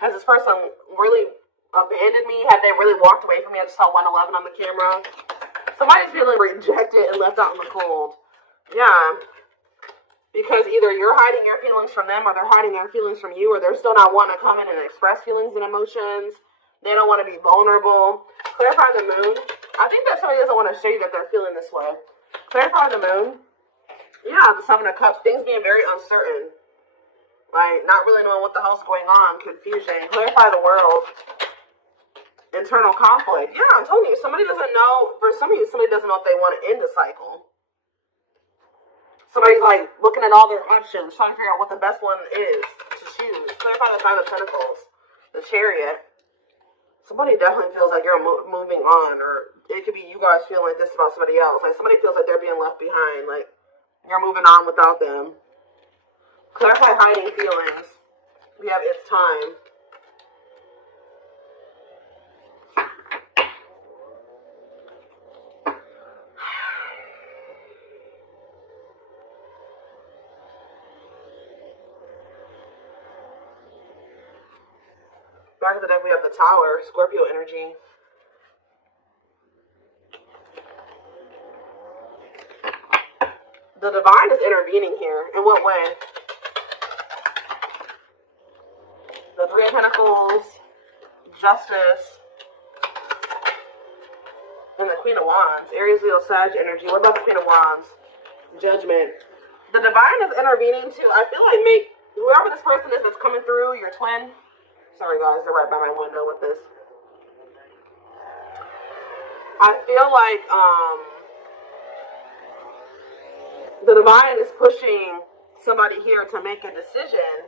Has this person really abandoned me? Have they really walked away from me? I just saw 111 on the camera. Somebody's feeling rejected and left out in the cold. Yeah. Because either you're hiding your feelings from them, or they're hiding their feelings from you, or they're still not wanting to come in and express feelings and emotions. They don't want to be vulnerable. Clarify the moon. I think that somebody doesn't want to show you that they're feeling this way. Clarify the moon. Yeah, the Seven of Cups. Things being very uncertain. Like, not really knowing what the hell's going on. Confusion. Clarify the world. Internal conflict. Yeah, I'm telling you, somebody doesn't know. For some of you, somebody doesn't know if they want to end the cycle. Somebody's like looking at all their options, trying to figure out what the best one is to choose. Clarify the Five of Pentacles, the Chariot. Somebody definitely feels like you're moving on, or it could be you guys feeling like this about somebody else. Like somebody feels like they're being left behind, like you're moving on without them. Clarify hiding feelings. We have it's time. Back of the deck, we have the Tower, Scorpio energy. The Divine is intervening here. In what way? The Three of Pentacles, Justice, and the Queen of Wands. Aries, Leo, Sag energy. What about the Queen of Wands? Judgment. The Divine is intervening too. I feel like whoever this person is that's coming through, your twin. Sorry guys, they're right by my window with this. I feel like the Divine is pushing somebody here to make a decision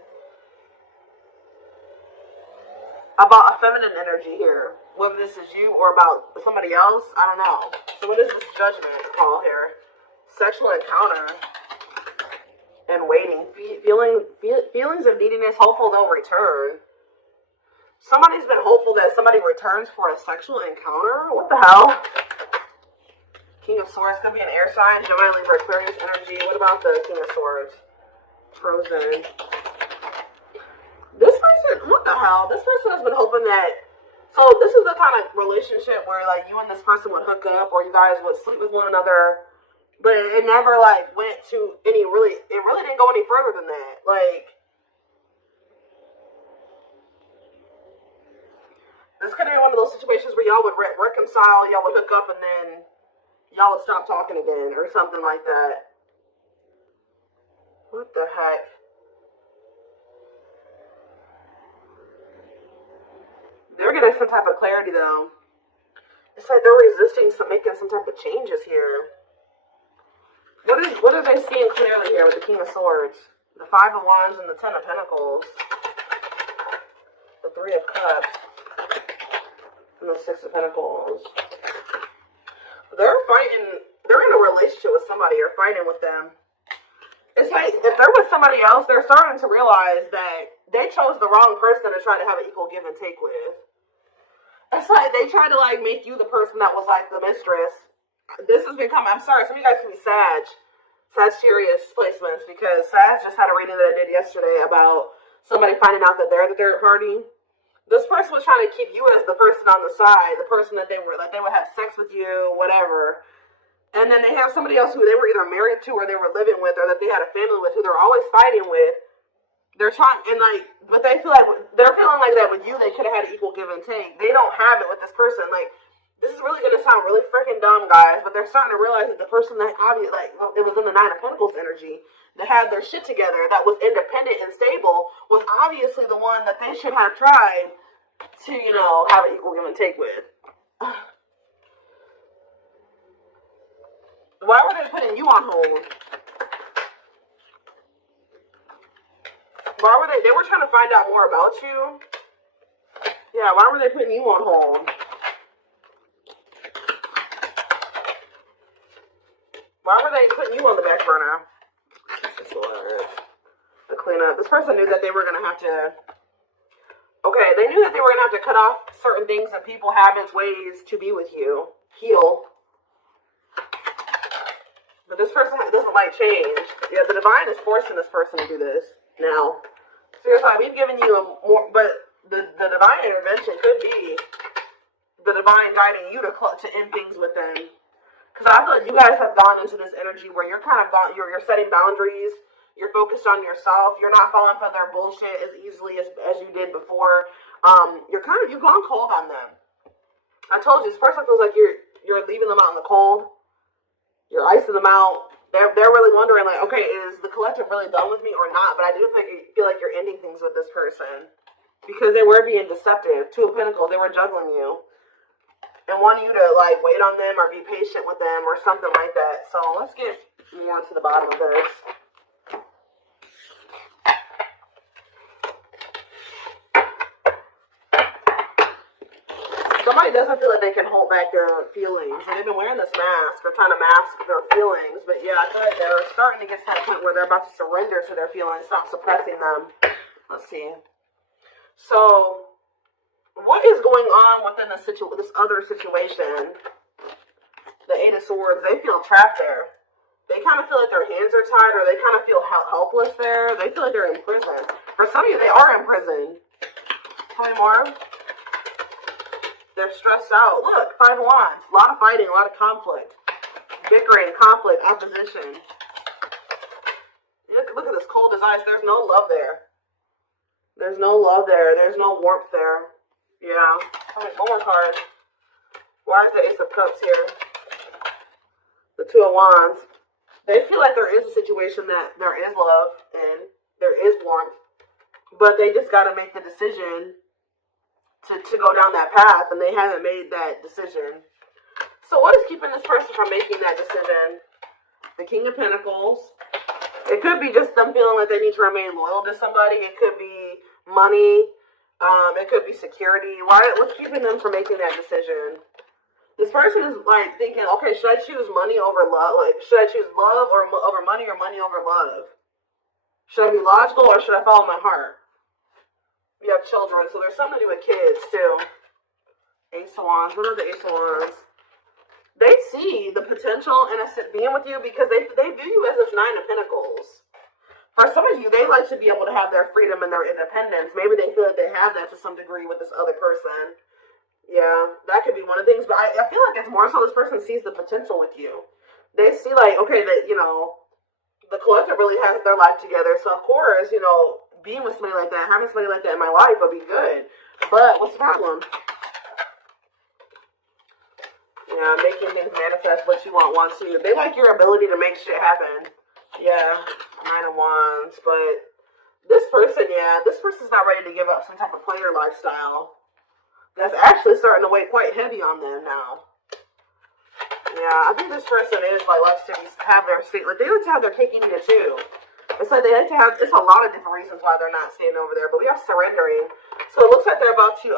about a feminine energy here. Whether this is you or about somebody else, I don't know. So what is this Judgment call here? Sexual encounter and waiting. Feelings of neediness, hopeful they'll return. Somebody's been hopeful that somebody returns for a sexual encounter? What the hell? King of Swords could be an air sign. Gemini, Libra, Aquarius energy. What about the King of Swords? Frozen. This person, what the hell? This person has been hoping that... So this is the kind of relationship where like you and this person would hook up, or you guys would sleep with one another. But it never like went to any really... It really didn't go any further than that. Like... This could be one of those situations where y'all would reconcile, y'all would hook up, and then y'all would stop talking again, or something like that. What the heck? They're getting some type of clarity, though. It's like they're resisting making some type of changes here. What are they seeing clearly here with the King of Swords? The Five of Wands and the Ten of Pentacles. The Three of Cups. And the Six of Pentacles. They're fighting. They're in a relationship with somebody or fighting with them. It's like if they're with somebody else, they're starting to realize that they chose the wrong person to try to have an equal give and take with. It's like they tried to like make you the person that was like the mistress. This has become. I'm sorry, some of you guys can be Sagittarius placements, because Sag just had a reading that I did yesterday about somebody finding out that they're the third party. This person was trying to keep you as the person on the side, the person that they would have sex with you, whatever. And then they have somebody else who they were either married to or they were living with or that they had a family with who they're always fighting with. They're trying, and like, but they feel like, they're feeling like that with you, they could have had an equal give and take. They don't have it with this person. Like, this is really going to sound really freaking dumb, guys, but they're starting to realize that the person that obviously, like, it was in the Nine of Pentacles energy, that had their shit together, that was independent and stable, was obviously the one that they should have tried to, you know, have an equal give and take with. Why were they putting you on hold? Why were they were trying to find out more about you? Yeah, why were they putting you on hold? Why were they putting you on the back burner? The cleanup. This person knew that they were going to have to... Okay, they knew that they were going to have to cut off certain things and people, habits, ways to be with you. Heal. But this person doesn't like change. Yeah, the Divine is forcing this person to do this now. Seriously, we've given you a more... But the divine intervention could be the divine guiding you to end things with them. Because I feel like you guys have gone into this energy where you're kind of you're setting boundaries. You're focused on yourself. You're not falling for their bullshit as easily as you did before. You've gone cold on them. I told you, this person feels like you're leaving them out in the cold. You're icing them out. They're really wondering, like, okay, is the collective really done with me or not? But I do feel like you're ending things with this person because they were being deceptive. Two of Pentacles, they were juggling you and wanting you to, like, wait on them or be patient with them or something like that. So let's get more to the bottom of this. Somebody doesn't feel like they can hold back their feelings. And they've been wearing this mask. They're trying to mask their feelings. But yeah, I feel like they're starting to get to that point where they're about to surrender to their feelings, stop suppressing them. Let's see. So, what is going on within this other situation? The Eight of Swords, they feel trapped there. They kind of feel like their hands are tied, or they kind of feel helpless there. They feel like they're in prison. For some of you, they are in prison. Tell me more. They're stressed out. Look, Five of Wands. A lot of fighting, a lot of conflict. Bickering, conflict, opposition. Look at this cold as ice. There's no love there. There's no love there. There's no warmth there. Yeah. Tell me one more card. Why is the Ace of Cups here? The Two of Wands. They feel like there is a situation that there is love and there is warmth. But they just got to make the decision to go down that path, and they haven't made that decision. So what is keeping this person from making that decision? The King of Pentacles. It could be just them feeling like they need to remain loyal to somebody. It could be money. It could be security. What's keeping them from making that decision? This person is like thinking, okay, should I choose money over love? Like, should I choose love over money or money over love? Should I be logical or should I follow my heart? We have children, so there's something to do with kids, too. Ace of Wands. What are the Ace of Wands? They see the potential in being with you because they view you as this Nine of Pentacles. For some of you, they like to be able to have their freedom and their independence. Maybe they feel like they have that to some degree with this other person. Yeah, that could be one of the things. But I feel like it's more so this person sees the potential with you. They see, like, okay, that, the collective really has their life together. So, of course, being with somebody like that, having somebody like that in my life would be good. But what's the problem? Yeah, making things manifest what you want to. They like your ability to make shit happen. Yeah, Nine of Wands. But this person's not ready to give up some type of player lifestyle. That's actually starting to weigh quite heavy on them now. Yeah, I think this person likes to have their state. Like, they like to have their cake and eat it too. It's like they like to have, it's a lot of different reasons why they're not staying over there, but we have surrendering. So it looks like they're about to,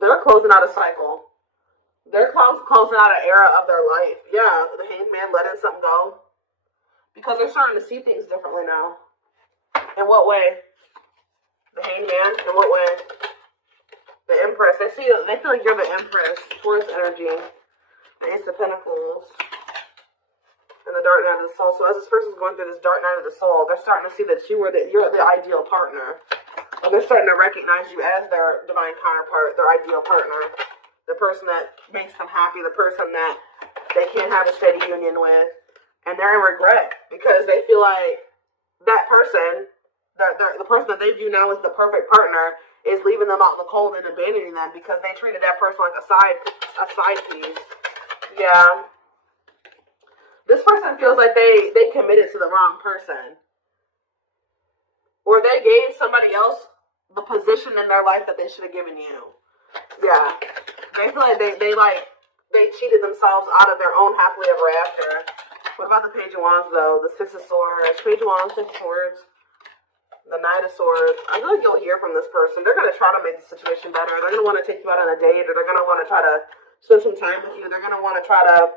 they're closing out a cycle. They're closing out an era of their life. Yeah, the Hanged Man letting something go. Because they're starting to see things differently now. In what way? The Hanged Man? In what way? The Empress. They feel like you're the Empress. Taurus energy. The Ace of Pentacles. And the Dark Night of the Soul. So as this person's going through this Dark Night of the Soul, they're starting to see that you're the ideal partner. And they're starting to recognize you as their divine counterpart, their ideal partner. The person that makes them happy, the person that they can't have a steady union with. And they're in regret because they feel like that person, the person that they view now as the perfect partner, is leaving them out in the cold and abandoning them because they treated that person like a side piece. Yeah. This person feels like they committed to the wrong person. Or they gave somebody else the position in their life that they should have given you. Yeah. They feel like they cheated themselves out of their own happily ever after. What about the Page of Wands, though? The Six of Swords. Page of Wands, Six of Swords. The Knight of Swords. I feel like you'll hear from this person. They're going to try to make the situation better. They're going to want to take you out on a date, or they're going to want to try to spend some time with you. They're going to want to try to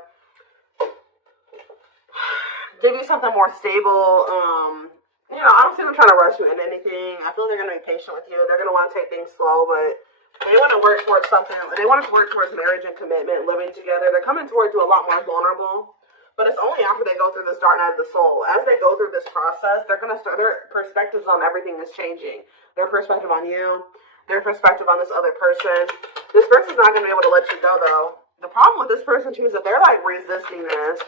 give you something more stable. I don't see them trying to rush you into anything. I feel they're going to be patient with you. They're going to want to take things slow, but they want to work towards something. They want to work towards marriage and commitment, living together. They're coming towards you a lot more vulnerable. But it's only after they go through this dark night of the soul. As they go through this process, they're going to start, their perspectives on everything is changing. Their perspective on you, their perspective on this other person. This person's not going to be able to let you go, though. The problem with this person, too, is that they're, like, resisting this.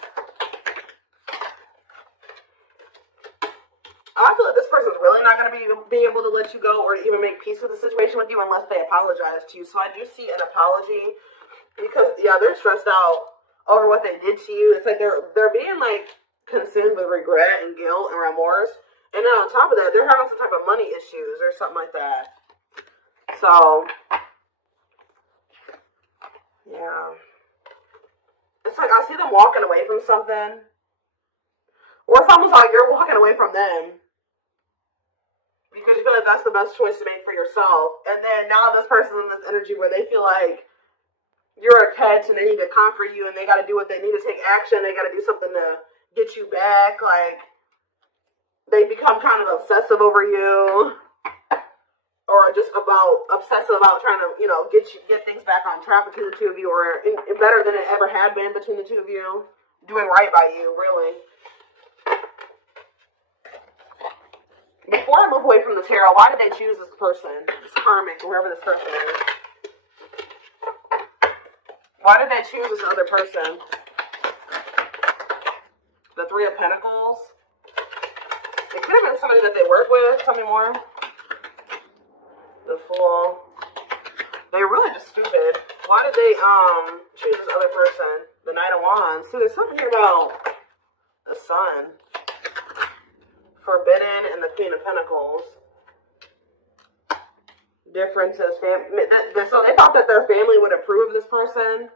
I feel like this person's really not going to be able to let you go or even make peace with the situation with you unless they apologize to you. So I do see an apology because, yeah, they're stressed out over what they did to you. It's like they're being, like, consumed with regret and guilt and remorse. And then on top of that, they're having some type of money issues or something like that. So, yeah. It's like I see them walking away from something. Or it's almost like you're walking away from them. Because you feel like that's the best choice to make for yourself. And then now this person's in this energy where they feel like you're a catch and they need to conquer you and they got to do what they need to take action. They got to do something to get you back. Like, they become kind of obsessive over you. Or just obsessive about trying to, get things back on track between the two of you. Or better than it ever had been between the two of you. Doing right by you, really. Before I move away from the tarot, why did they choose this person? This karmic, whoever this person is. Why did they choose this other person? The Three of Pentacles. It could have been somebody that they work with. Tell me more. The Fool. They're really just stupid. Why did they choose this other person? The Knight of Wands. See, there's something here about the Sun. Forbidden and the Queen of Pentacles. Differences. So they thought that their family would approve of this person.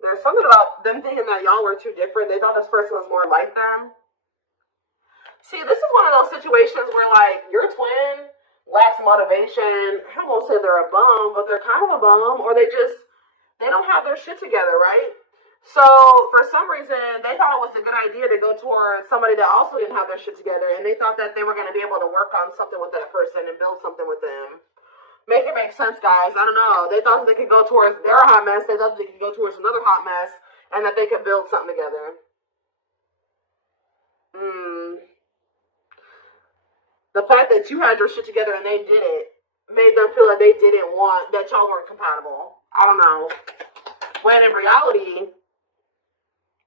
There's something about them thinking that y'all were too different. They thought this person was more like them. See, this is one of those situations where, like, your twin lacks motivation. I won't say they're a bum, but they're kind of a bum. Or they don't have their shit together, right? So, for some reason, they thought it was a good idea to go towards somebody that also didn't have their shit together. And they thought that they were going to be able to work on something with that person and build something with them. Make it make sense, guys. I don't know. They thought that they could go towards their hot mess. They thought they could go towards another hot mess. And that they could build something together. The fact that you had your shit together and they didn't made them feel like they didn't want, that y'all weren't compatible. I don't know. When in reality,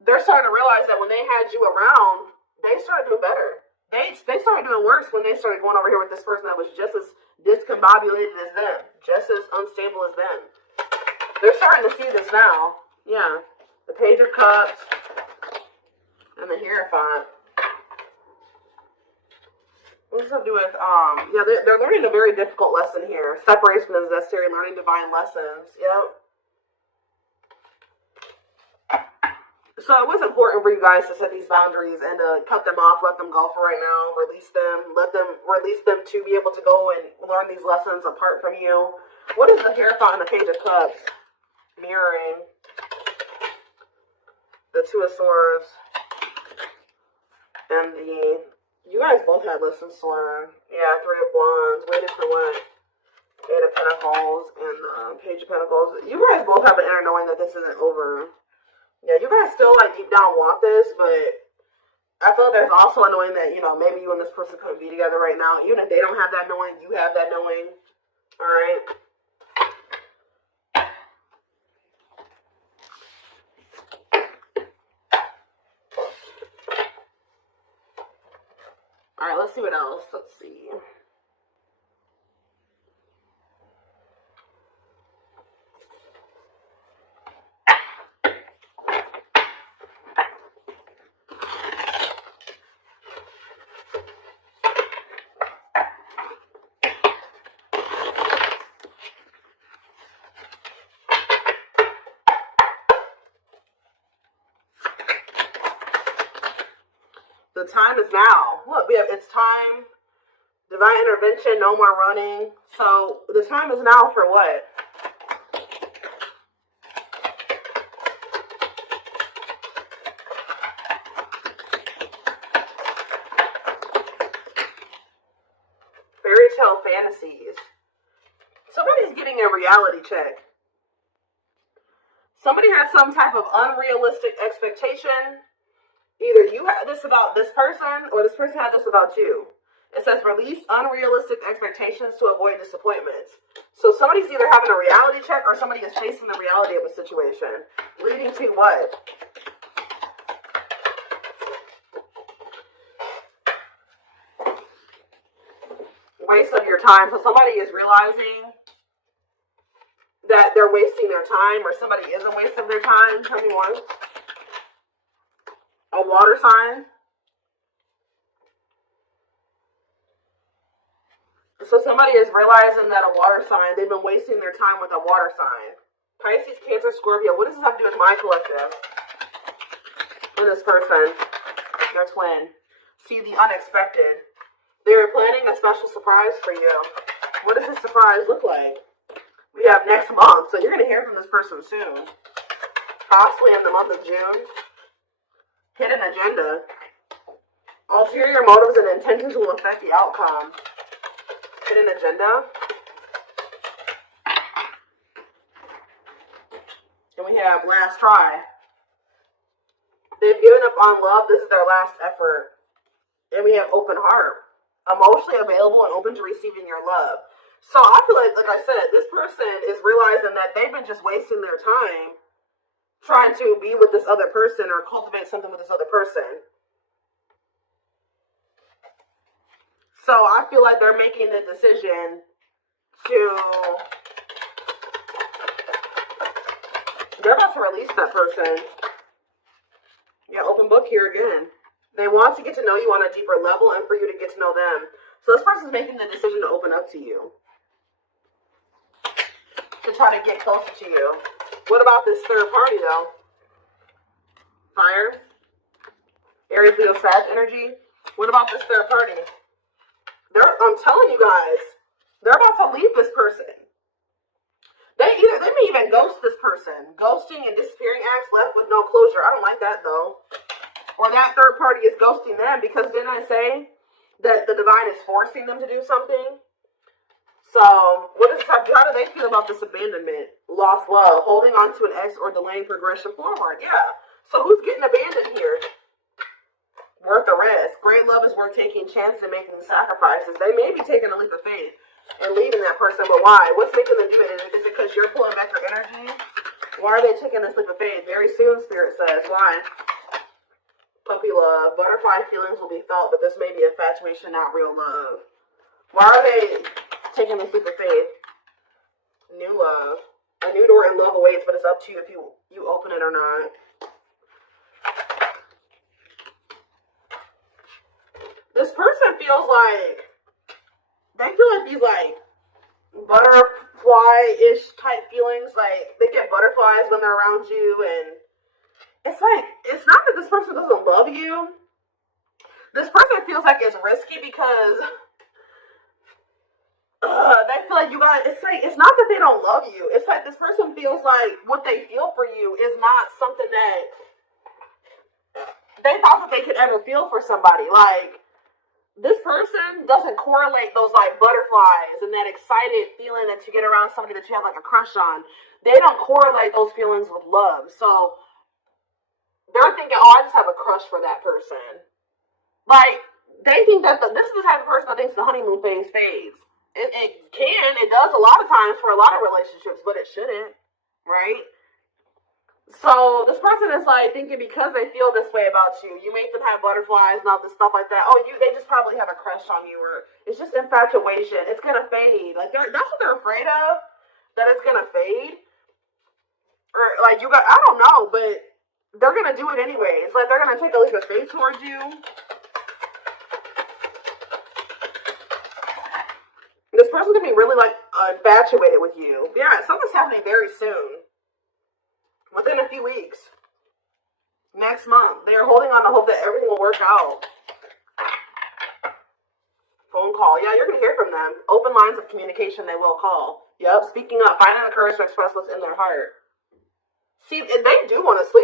they're starting to realize that when they had you around, they started doing better. They started doing worse when they started going over here with this person that was just as discombobulated as them. Just as unstable as them. They're starting to see this now. Yeah. The Page of Cups. And the Hierophant. What's this have to do with, yeah, they're learning a very difficult lesson here. Separation is necessary, learning divine lessons. Yep. So it was important for you guys to set these boundaries and to cut them off, let them go for right now, release them, release them to be able to go and learn these lessons apart from you. What is the Hierophant and the Page of Cups? Mirroring. The Two of Swords. And you guys both had lessons to learn. Yeah, Three of Wands. Waiting for what? Eight of Pentacles and Page of Pentacles. You guys both have an inner knowing that this isn't over. Yeah, you guys still, like, deep down want this, but I feel like there's also a knowing that, maybe you and this person couldn't be together right now. Even if they don't have that knowing, you have that knowing. Alright? Alright, let's see what else. Let's see. The time is now. Look, it's time. Divine intervention, no more running. So the time is now for what? Fairy tale fantasies. Somebody's getting a reality check. Somebody has some type of unrealistic expectation. Either you had this about this person or this person had this about you. It says release unrealistic expectations to avoid disappointments. So somebody's either having a reality check or somebody is facing the reality of a situation. Leading to what? Waste of your time. So somebody is realizing that they're wasting their time, or somebody isn't wasting their time. Tell me more. A water sign. So somebody is realizing that a water sign, they've been wasting their time with a water sign. Pisces, Cancer, Scorpio. What does this have to do with my collective? And this person, their twin. See the unexpected. They're planning a special surprise for you. What does this surprise look like? We have next month, so you're going to hear from this person soon. Possibly in the month of June. Hidden agenda. Ulterior motives and intentions will affect the outcome. Hidden agenda. And we have last try. They've given up on love. This is their last effort. And we have open heart. Emotionally available and open to receiving your love. So I feel like I said, this person is realizing that they've been just wasting their time trying to be with this other person or cultivate something with this other person. So I feel like they're making the decision to, they're about to release that person. Yeah, open book here again. They want to get to know you on a deeper level and for you to get to know them. So this person's making the decision to open up to you. To try to get closer to you. What about this third party though? Fire. Aries, Leo, Sag energy. What about this third party? I'm telling you guys, they're about to leave this person. They may even ghost this person. Ghosting and disappearing acts left with no closure. I don't like that though. Or that third party is ghosting them because didn't I say that the divine is forcing them to do something? So, what does this have to do? How do they feel about this abandonment? Lost love, holding on to an ex, or delaying progression forward. Yeah. So who's getting abandoned here? Worth the risk. Great love is worth taking chances and making sacrifices. They may be taking a leap of faith and leaving that person, but why? What's making them do it? Is it because you're pulling back their energy? Why are they taking this leap of faith? Very soon, Spirit says. Why? Puppy love. Butterfly feelings will be felt, but this may be infatuation, not real love. Why are they taking this leap of faith? New love. A new door in love awaits, but it's up to you if you open it or not. This person feels like, they feel like these like butterfly-ish type feelings. Like they get butterflies when they're around you, and it's like, it's not that this person doesn't love you. This person feels like it's risky because they feel like you guys, it's like, it's not that they don't love you. It's like this person feels like what they feel for you is not something that they thought that they could ever feel for somebody. Like, this person doesn't correlate those like butterflies and that excited feeling that you get around somebody that you have like a crush on. They don't correlate those feelings with love. So they're thinking, oh, I just have a crush for that person. Like, they think that this is the type of person that thinks the honeymoon phase fades. It does a lot of times for a lot of relationships, but it shouldn't, right? So this person is like thinking because they feel this way about you, you make them have butterflies and all this stuff like that. Oh, they just probably have a crush on you, or it's just infatuation. It's gonna fade. Like that's what they're afraid of, that it's gonna fade. Or like I don't know, but they're gonna do it anyways. Like they're gonna take a leap of faith towards you. This person's gonna be really like infatuated with you. Yeah, something's happening very soon. Within a few weeks. Next month. They are holding on to hope that everything will work out. Phone call. Yeah, you're going to hear from them. Open lines of communication they will call. Yep, speaking up. Finding the courage to express what's in their heart. See, they do want to sleep.